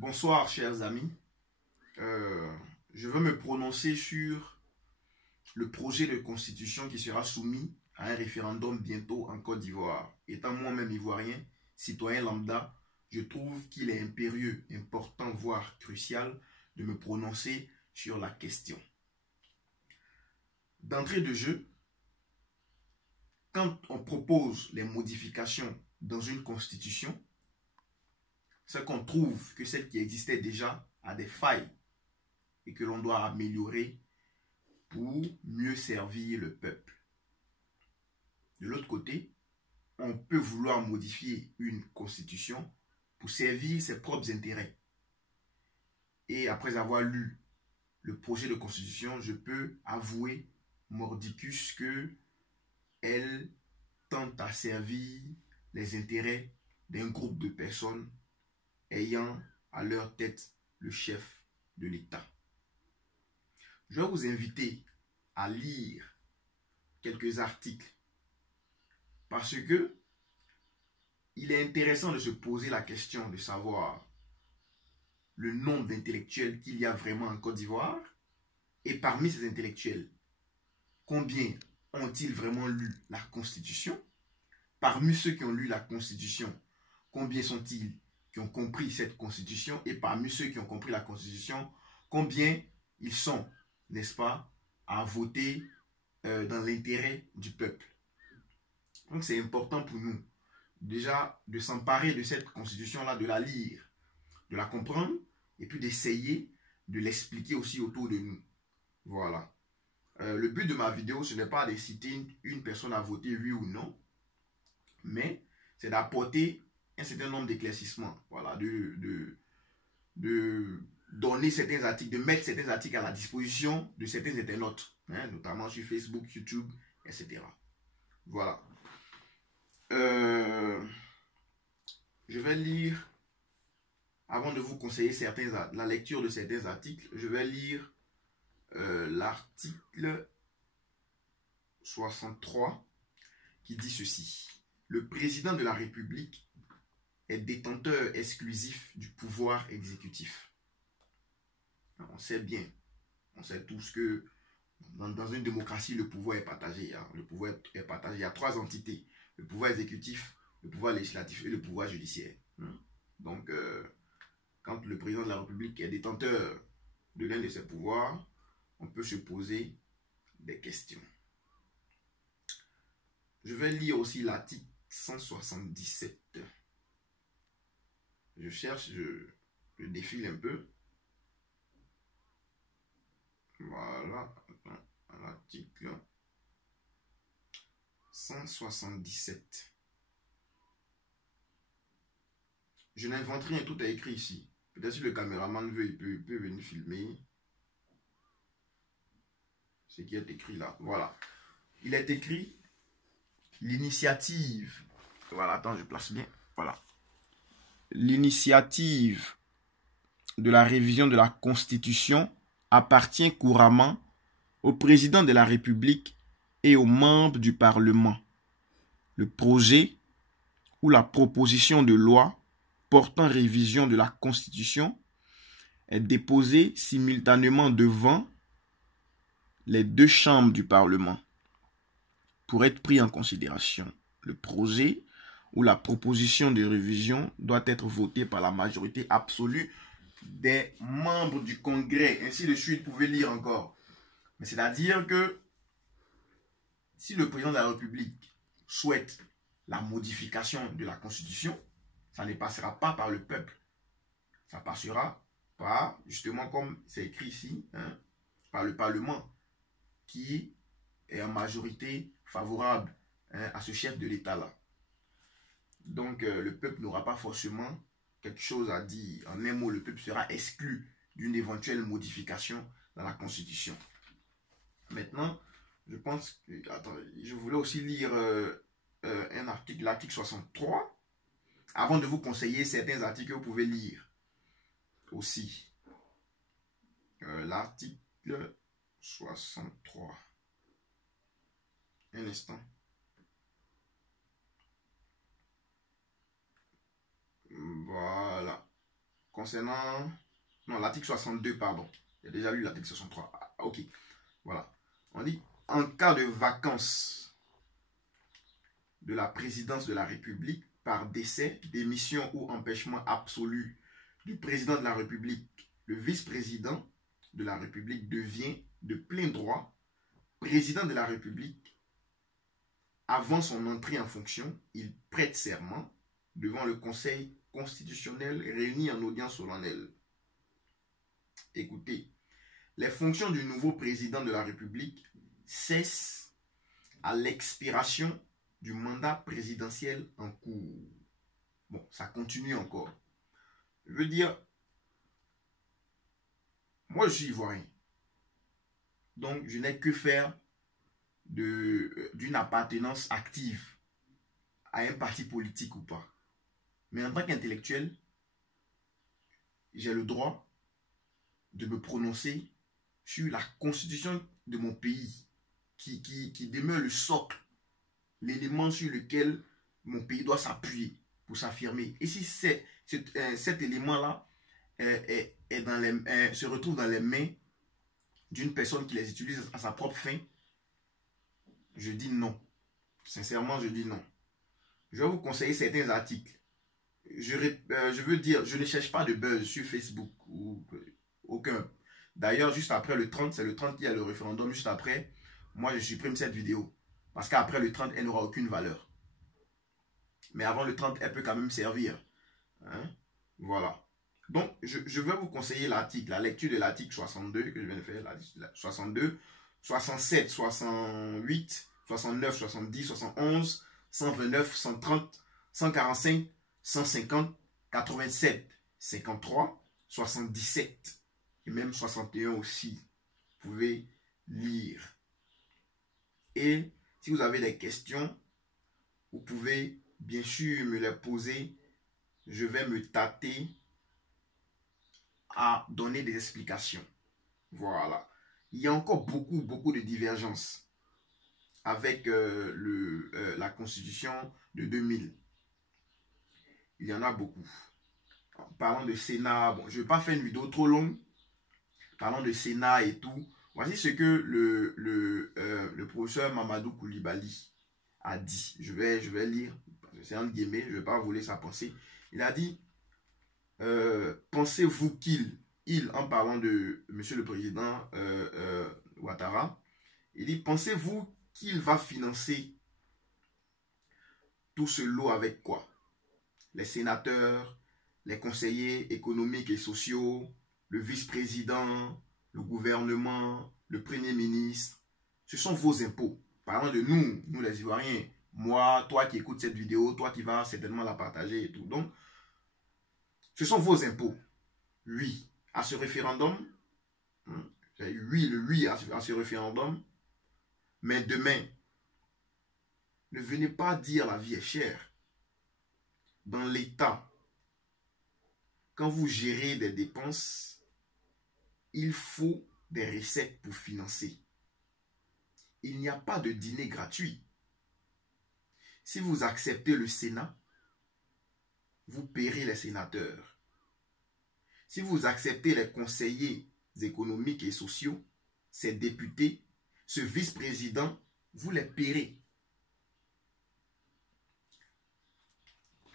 Bonsoir, chers amis. Je veux me prononcer sur le projet de constitution qui sera soumis à un référendum bientôt en Côte d'Ivoire. Étant moi-même ivoirien, citoyen lambda, je trouve qu'il est impérieux, important, voire crucial de me prononcer sur la question. D'entrée de jeu, quand on propose les modifications dans une constitution, c'est qu'on trouve que celle qui existait déjà a des failles et que l'on doit améliorer pour mieux servir le peuple. De l'autre côté, on peut vouloir modifier une constitution pour servir ses propres intérêts. Et après avoir lu le projet de constitution, je peux avouer mordicus que elle tente à servir les intérêts d'un groupe de personnes ayant à leur tête le chef de l'État. Je vais vous inviter à lire quelques articles parce que il est intéressant de se poser la question de savoir le nombre d'intellectuels qu'il y a vraiment en Côte d'Ivoire et parmi ces intellectuels, combien ont-ils vraiment lu la Constitution? Parmi ceux qui ont lu la Constitution, combien sont-ils qui ont compris cette Constitution? Et parmi ceux qui ont compris la Constitution, combien ils sont, n'est-ce pas, à voter dans l'intérêt du peuple? Donc c'est important pour nous déjà de s'emparer de cette Constitution-là, de la lire, de la comprendre et puis d'essayer de l'expliquer aussi autour de nous. Voilà. Le but de ma vidéo, ce n'est pas de citer une personne à voter oui ou non, mais c'est d'apporter un certain nombre d'éclaircissements, voilà, de donner certains articles, de mettre certains articles à la disposition de certains internautes, hein, notamment sur Facebook, YouTube, etc. Voilà. Je vais lire, avant de vous conseiller la lecture de certains articles, je vais lire l'article 63 qui dit ceci. Le président de la République est détenteur exclusif du pouvoir exécutif. On sait bien, on sait tous que dans une démocratie, le pouvoir est partagé. Hein. Le pouvoir est partagé. Il y a trois entités. Le pouvoir exécutif, le pouvoir législatif et le pouvoir judiciaire. Donc, quand le président de la République est détenteur de l'un de ses pouvoirs, on peut se poser des questions. Je vais lire aussi l'article 177. Je cherche, je défile un peu. Voilà, l'article 177. Je n'invente rien, tout est écrit ici. Peut-être si le caméraman veut, il peut venir filmer ce qui est écrit là. Voilà. Il est écrit l'initiative. Voilà, attends, je place bien. Voilà. L'initiative de la révision de la Constitution appartient couramment au président de la République et aux membres du Parlement. Le projet ou la proposition de loi portant révision de la Constitution est déposé simultanément devant les deux chambres du Parlement pour être pris en considération. Le projet ou la proposition de révision doit être voté par la majorité absolue des membres du Congrès. Ainsi de suite, vous pouvez lire encore. Mais c'est-à-dire que si le président de la République souhaite la modification de la Constitution, ça ne passera pas par le peuple. Ça passera par, justement, comme c'est écrit ici, hein, par le Parlement qui est en majorité favorable, hein, à ce chef de l'État-là. Donc, le peuple n'aura pas forcément quelque chose à dire. En un mot, le peuple sera exclu d'une éventuelle modification dans la Constitution. Maintenant, je pense que... Attends, je voulais aussi lire un article, l'article 63, avant de vous conseiller certains articles que vous pouvez lire aussi. L'article 63. Un instant. Voilà. concernant... Non, l'article 62, pardon. J'ai déjà lu l'article 63. Ah, ok, voilà. On dit, en cas de vacance de la présidence de la République par décès, démission ou empêchement absolu du président de la République, le vice-président de la République devient de plein droit président de la République. Avant son entrée en fonction, il prête serment devant le Conseil constitutionnel réuni en audience solennelle. Écoutez, les fonctions du nouveau président de la République cessent à l'expiration du mandat présidentiel en cours. Bon, ça continue encore. Je veux dire, moi je suis ivoirien. Donc je n'ai que faire d'une appartenance active à un parti politique ou pas. Mais en tant qu'intellectuel, j'ai le droit de me prononcer sur la constitution de mon pays qui demeure le socle, l'élément sur lequel mon pays doit s'appuyer pour s'affirmer. Et si cet élément-là se retrouve dans les mains d'une personne qui les utilise à sa propre fin, je dis non. Sincèrement, je dis non. Je vais vous conseiller certains articles. Je veux dire, je ne cherche pas de buzz sur Facebook ou aucun. D'ailleurs, juste après le 30, c'est le 30 qui a le référendum. Juste après, moi, je supprime cette vidéo. Parce qu'après le 30, elle n'aura aucune valeur. Mais avant le 30, elle peut quand même servir. Hein? Voilà. Donc, je vais vous conseiller l'article, la lecture de l'article 62 que je viens de faire. 62, 67, 68, 69, 70, 71, 129, 130, 145, 150, 87, 53, 77 et même 61 aussi. Vous pouvez lire. Et si vous avez des questions, vous pouvez bien sûr me les poser. Je vais me tâter à donner des explications. Voilà. Il y a encore beaucoup de divergences avec la constitution de 2000. Il y en a beaucoup. Parlant de Sénat, bon, je ne vais pas faire une vidéo trop longue. Parlant de Sénat et tout. Voici ce que le professeur Mamadou Koulibaly a dit. Je vais lire. C'est entre guillemets, je ne vais pas voler sa pensée. Il a dit, pensez-vous en parlant de monsieur le président Ouattara, il dit, pensez-vous qu'il va financer tout ce lot avec quoi? Les sénateurs, les conseillers économiques et sociaux, le vice-président, le gouvernement, le premier ministre. Ce sont vos impôts. Parlant de nous les Ivoiriens, moi, toi qui écoutes cette vidéo, toi qui vas certainement la partager et tout. Donc, ce sont vos impôts. Oui, à ce référendum, le oui à ce référendum, mais demain, ne venez pas dire la vie est chère. Dans l'État, quand vous gérez des dépenses, il faut des recettes pour financer. Il n'y a pas de dîner gratuit. Si vous acceptez le Sénat, vous paierez les sénateurs. Si vous acceptez les conseillers économiques et sociaux, ces députés, ce vice-président, vous les paierez.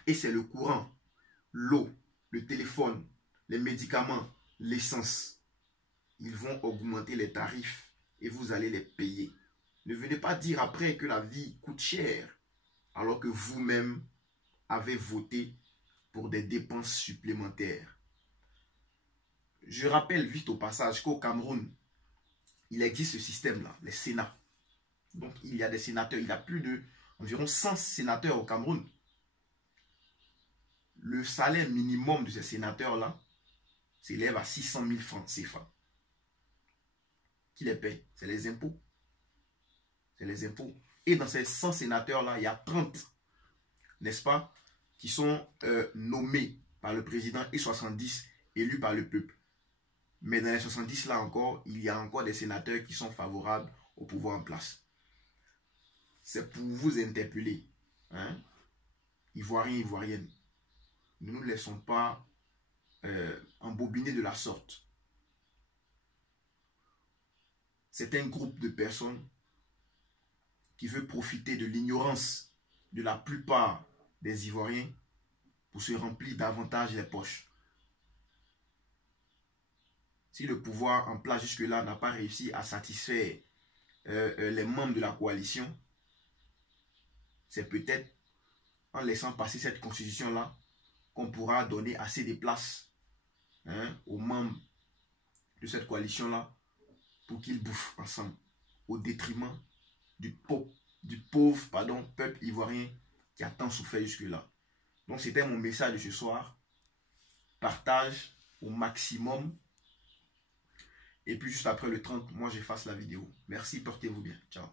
Et c'est le courant, l'eau, le téléphone, les médicaments, l'essence. Ils vont augmenter les tarifs et vous allez les payer. Ne venez pas dire après que la vie coûte cher alors que vous-même avez voté pour des dépenses supplémentaires. Je rappelle vite au passage qu'au Cameroun, il existe ce système-là, les Sénats. Donc il y a des sénateurs, il y a plus de environ 100 sénateurs au Cameroun. Le salaire minimum de ces sénateurs-là s'élève à 600 000 francs CFA. Qui les paye? C'est les impôts. C'est les impôts. Et dans ces 100 sénateurs-là, il y a 30, n'est-ce pas, qui sont nommés par le président et 70 élus par le peuple. Mais dans les 70 là encore, il y a encore des sénateurs qui sont favorables au pouvoir en place. C'est pour vous interpeller, hein, Ivoiriens, Ivoiriennes. Ne nous laissons pas embobiner de la sorte. C'est un groupe de personnes qui veut profiter de l'ignorance de la plupart des Ivoiriens pour se remplir davantage les poches. Si le pouvoir en place jusque-là n'a pas réussi à satisfaire les membres de la coalition, c'est peut-être en laissant passer cette constitution-là qu'on pourra donner assez de place aux membres de cette coalition-là pour qu'ils bouffent ensemble au détriment du pauvre peuple ivoirien qui a tant souffert jusque-là. Donc c'était mon message de ce soir. Partage au maximum. Et puis juste après le 30, moi j'efface la vidéo. Merci, portez-vous bien. Ciao.